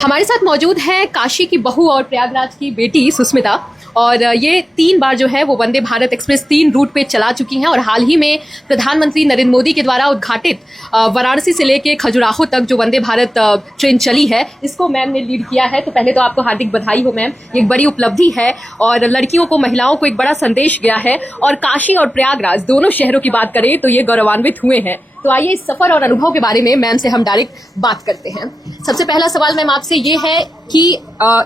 हमारे साथ मौजूद है काशी की बहू और प्रयागराज की बेटी सुष्मिता। और ये 3 बार जो है वो वंदे भारत एक्सप्रेस 3 रूट पे चला चुकी हैं। और हाल ही में प्रधानमंत्री नरेंद्र मोदी के द्वारा उद्घाटित वाराणसी से लेके खजुराहो तक जो वंदे भारत ट्रेन चली है, इसको मैम ने लीड किया है। तो पहले तो आपको हार्दिक बधाई हो मैम, ये एक बड़ी उपलब्धि है और लड़कियों को, महिलाओं को एक बड़ा संदेश गया है। और काशी और प्रयागराज दोनों शहरों की बात करें तो ये गौरवान्वित हुए हैं। तो आइए इस सफर और अनुभव के बारे में मैम से हम डायरेक्ट बात करते हैं। सबसे पहला सवाल मैम आपसे ये है कि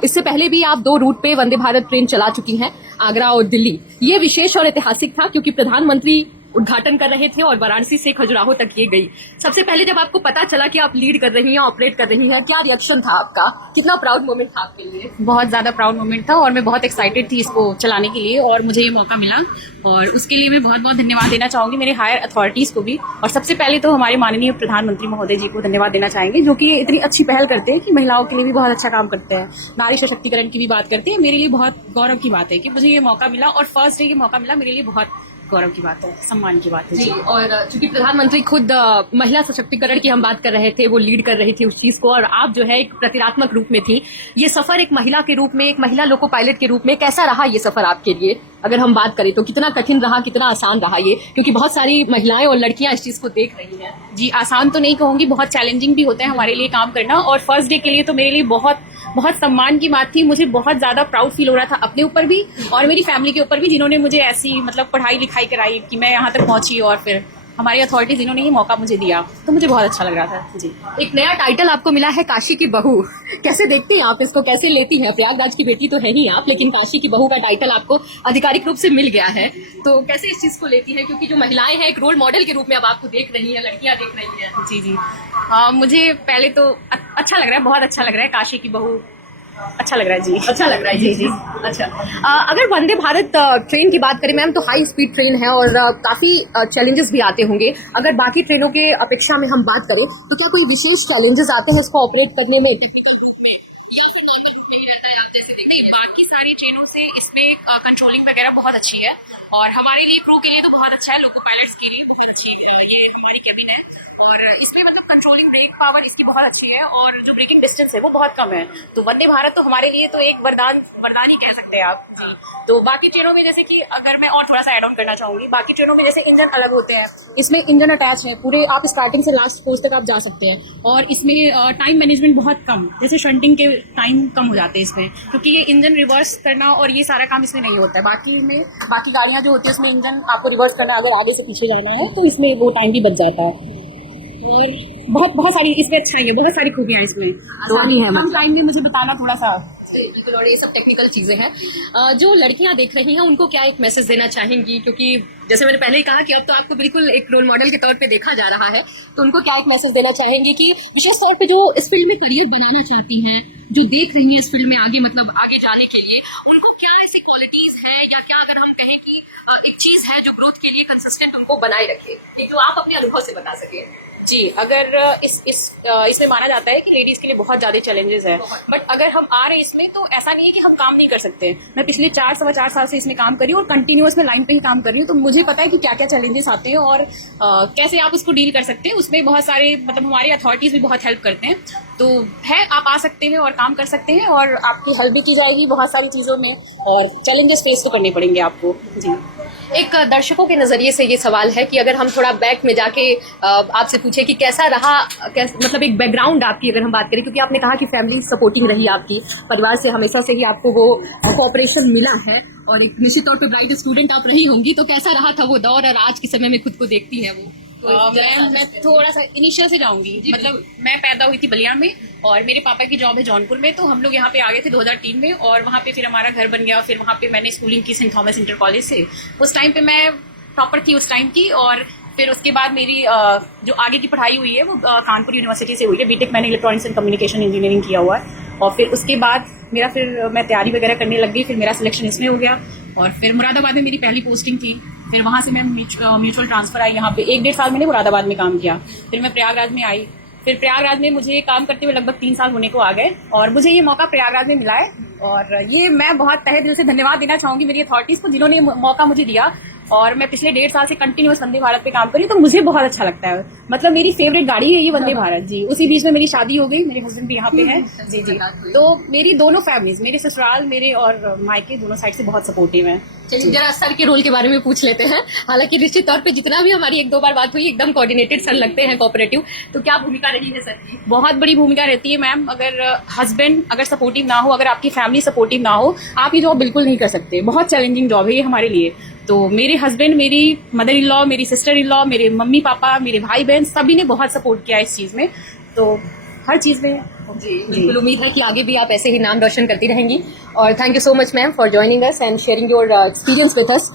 इससे पहले भी आप 2 रूट पे वंदे भारत ट्रेन चला चुकी हैं, आगरा और दिल्ली। ये विशेष और ऐतिहासिक था क्योंकि प्रधानमंत्री उद्घाटन कर रहे थे और वाराणसी से खजुराहो तक ये गई। सबसे पहले जब आपको पता चला कि आप लीड कर रही हैं, ऑपरेट कर रही हैं, क्या रिएक्शन था आपका? कितना प्राउड मोमेंट था आपके लिए? बहुत ज्यादा प्राउड मोमेंट था और मैं बहुत एक्साइटेड थी इसको चलाने के लिए और मुझे ये मौका मिला और उसके लिए मैं बहुत बहुत धन्यवाद देना चाहूंगी मेरे हायर अथॉरिटीज को भी। और सबसे पहले तो हमारे माननीय प्रधानमंत्री महोदय जी को धन्यवाद देना चाहेंगे, जो कि इतनी अच्छी पहल करते हैं कि महिलाओं के लिए भी बहुत अच्छा काम करते हैं, नारी सशक्तिकरण की भी बात करते हैं। मेरे लिए बहुत गौरव की बात है कि मुझे ये मौका मिला और फर्स्ट डे ये मौका मिला, मेरे लिए बहुत गौरव की बात है, सम्मान की बात है जी। और चूंकि प्रधानमंत्री खुद महिला सशक्तिकरण की हम बात कर रहे थे, वो लीड कर रही थी उस चीज को, और आप जो है एक प्रतीकात्मक रूप में थी। ये सफर एक महिला के रूप में, एक महिला लोको पायलट के रूप में कैसा रहा ये सफर आपके लिए? अगर हम बात करें तो कितना कठिन रहा, कितना आसान रहा ये? क्योंकि बहुत सारी महिलाएं और लड़कियां इस चीज को देख रही हैं। जी, आसान तो नहीं कहूंगी, बहुत चैलेंजिंग भी होता है हमारे लिए काम करना। और फर्स्ट डे के लिए तो मेरे लिए बहुत बहुत सम्मान की बात थी। मुझे बहुत ज्यादा प्राउड फील हो रहा था अपने ऊपर भी और मेरी फैमिली के ऊपर भी, जिन्होंने मुझे ऐसी पढ़ाई लिखाई कराई कि मैं यहाँ तक पहुंची, और फिर हमारी अथॉरिटी जिन्होंने ये मौका मुझे दिया, तो मुझे बहुत अच्छा लग रहा था। जी, एक नया टाइटल आपको मिला है, काशी की बहू। कैसे देखती हैं आप इसको, कैसे लेती हैं? प्रयागराज की बेटी तो है ही आप, लेकिन काशी की बहू का टाइटल आपको आधिकारिक रूप से मिल गया है, तो कैसे इस चीज को लेती हैं? क्योंकि जो महिलाएं हैं एक रोल मॉडल के रूप में अब आपको देख रही हैं, लड़कियां देख रही हैं। जी जी। मुझे पहले तो अच्छा लग रहा है, बहुत अच्छा लग रहा है। काशी की बहू अच्छा लग रहा है जी, अच्छा लग रहा है। जी जी। अच्छा, अगर वंदे भारत ट्रेन की बात करें मैम, तो हाई स्पीड ट्रेन है और काफी चैलेंजेस भी आते होंगे। अगर बाकी ट्रेनों के अपेक्षा में हम बात करें तो क्या कोई विशेष चैलेंजेस आते हैं इसको ऑपरेट करने में, टेक्निकल रूप में, या फिर नहीं रहता है? आप जैसे देखते हैं बाकी सारी ट्रेनों से इसमें कंट्रोलिंग वगैरह बहुत अच्छी है और हमारे लिए क्रू के लिए तो बहुत अच्छा है, लोको पायलट्स के लिए बहुत अच्छी ये हमारी केबिन है। और इसमें कंट्रोलिंग ब्रेक पावर इसकी बहुत अच्छी है और जो ब्रेकिंग डिस्टेंस है वो बहुत कम है। तो वंदे भारत तो हमारे लिए तो एक वरदान ही कह सकते हैं आप। तो बाकी ट्रेनों में जैसे कि अगर मैं और थोड़ा सा एड ऑन करना चाहूंगी, बाकी ट्रेनों में जैसे इंजन अलग होते हैं, इसमें इंजन अटैच है पूरे, आप स्टार्टिंग से लास्ट पोस्ट तक आप जा सकते हैं। और इसमें टाइम मैनेजमेंट बहुत कम, जैसे शंटिंग के टाइम कम हो जाते हैं इसमें, क्योंकि ये इंजन रिवर्स करना और ये सारा काम इसमें नहीं होता है। बाकी गाड़ियां जो होती है उसमें इंजन आपको रिवर्स करना, अगर आगे से पीछे जाना है तो इसमें वो टाइम भी बच जाता है। बहुत सारी इसमें अच्छाई है, बहुत सारी खूबियां इसमें। आसानी है, कम टाइम में मुझे बताना थोड़ा सा। बिल्कुल। और ये सब टेक्निकल चीजें हैं। जो लड़कियां देख रही हैं उनको क्या एक मैसेज देना चाहेंगी? क्योंकि जैसे मैंने पहले ही कहा कि अब तो आपको बिल्कुल एक रोल मॉडल के तौर पे देखा जा रहा है, तो उनको क्या एक मैसेज देना चाहेंगे कि विशेष तौर पे जो इस फील्ड में करियर बनाना चाहती हैं, जो देख रही हैं इस फील्ड में आगे आगे जाने के लिए, उनको क्या ऐसी क्वालिटीज है, या क्या अगर हम कहें कि एक चीज है जो ग्रोथ के लिए कंसिस्टेंट उनको बनाए रखे, जो आप अपने अनुभव से बता सके? जी, अगर इसमें माना जाता है कि लेडीज के लिए बहुत ज्यादा चैलेंजेस है, बट अगर हम आ रहे हैं इसमें तो ऐसा नहीं है कि हम काम नहीं कर सकते। मैं पिछले 4 साल से इसमें काम करी हूँ और कंटिन्यूअस में लाइन पे ही काम कर रही हूँ, तो मुझे पता है कि क्या क्या चैलेंजेस आते हैं और कैसे आप उसको डील कर सकते हैं। उसमें बहुत सारे हमारे अथॉरिटीज भी बहुत हेल्प करते हैं, तो है आप आ सकते हैं और काम कर सकते हैं और आपकी हेल्प भी की जाएगी बहुत सारी चीजों में, और चैलेंजेस फेस तो करने पड़ेंगे आपको। जी, एक दर्शकों के नजरिए से ये सवाल है कि अगर हम थोड़ा बैक में जाके आपसे पूछे कि कैसा रहा, एक बैकग्राउंड आपकी अगर हम बात करें, क्योंकि आपने कहा कि फैमिली सपोर्टिंग रही, आपकी परिवार से हमेशा से ही आपको वो कोऑपरेशन मिला है और एक निश्चित तौर पे ब्राइट स्टूडेंट आप रही होंगी, तो कैसा रहा था वो दौर और आज के समय में खुद को देखती है वो? मैं थोड़ा सा इनिशियल से जाऊंगी। मैं पैदा हुई थी बलिया में और मेरे पापा की जॉब है जौनपुर में, तो हम लोग यहाँ पे आ गए थे 2003 में और वहाँ पे फिर हमारा घर बन गया। फिर वहाँ पे मैंने स्कूलिंग की सेंट थॉमस इंटर कॉलेज से। उस टाइम पे मैं टॉपर थी उस टाइम की, और फिर उसके बाद मेरी जो आगे की पढ़ाई हुई है वो कानपुर यूनिवर्सिटी से हुई है। बीटेक मैंने इलेक्ट्रॉनिक्स एंड कम्युनिकेशन इंजीनियरिंग किया हुआ है। और फिर उसके बाद मैं तैयारी वगैरह करने लग गई, फिर मेरा सिलेक्शन इसमें हो गया और फिर मुरादाबाद में मेरी पहली पोस्टिंग थी। फिर वहाँ से मैं म्यूचुअल ट्रांसफर आई यहाँ पे, 1-1.5 साल मैंने मुरादाबाद में काम किया। फिर मैं प्रयागराज में आई, फिर प्रयागराज में मुझे काम करते हुए लगभग 3 साल होने को आ गए और मुझे ये मौका प्रयागराज में मिला है। और ये मैं बहुत तहे दिल से धन्यवाद देना चाहूंगी मेरी अथॉरिटीज को, जिन्होंने ये मौका मुझे दिया। और मैं पिछले 1.5 साल से कंटिन्यूअस वंदे भारत पे काम कर रही हूँ, तो मुझे बहुत अच्छा लगता है। मतलब मेरी फेवरेट गाड़ी है ये वंदे भारत जी। उसी बीच में मेरी शादी हो गई, मेरे हस्बैंड भी यहाँ पे है जी जी। तो मेरी दोनों फैमिलीज, मेरे ससुराल मेरे और मायके दोनों साइड से बहुत सपोर्टिव है। चलिए जरा सर के रोल के बारे में पूछ लेते हैं। हालांकि निश्चित तौर पे जितना भी हमारी 1-2 बार बात हुई, एकदम कोऑर्डिनेटेड सर लगते हैं, कोऑपरेटिव। तो क्या भूमिका रही है सर की? बहुत बड़ी भूमिका रहती है मैम। अगर हस्बैंड अगर सपोर्टिव ना हो, अगर आपकी फैमिली सपोर्टिव ना हो, आप ये जॉब बिल्कुल नहीं कर सकते। बहुत चैलेंजिंग जॉब है ये हमारे लिए। तो मेरे हस्बैंड, मेरी मदर इन लॉ, मेरी सिस्टर इन लॉ, मेरे मम्मी पापा, मेरे भाई बहन, सभी ने बहुत सपोर्ट किया इस चीज में। तो हर चीज में जी बिल्कुल उम्मीद है कि आगे भी आप ऐसे ही नाम रोशन करती रहेंगी। और thank you so much ma'am for joining us and sharing your experience with us.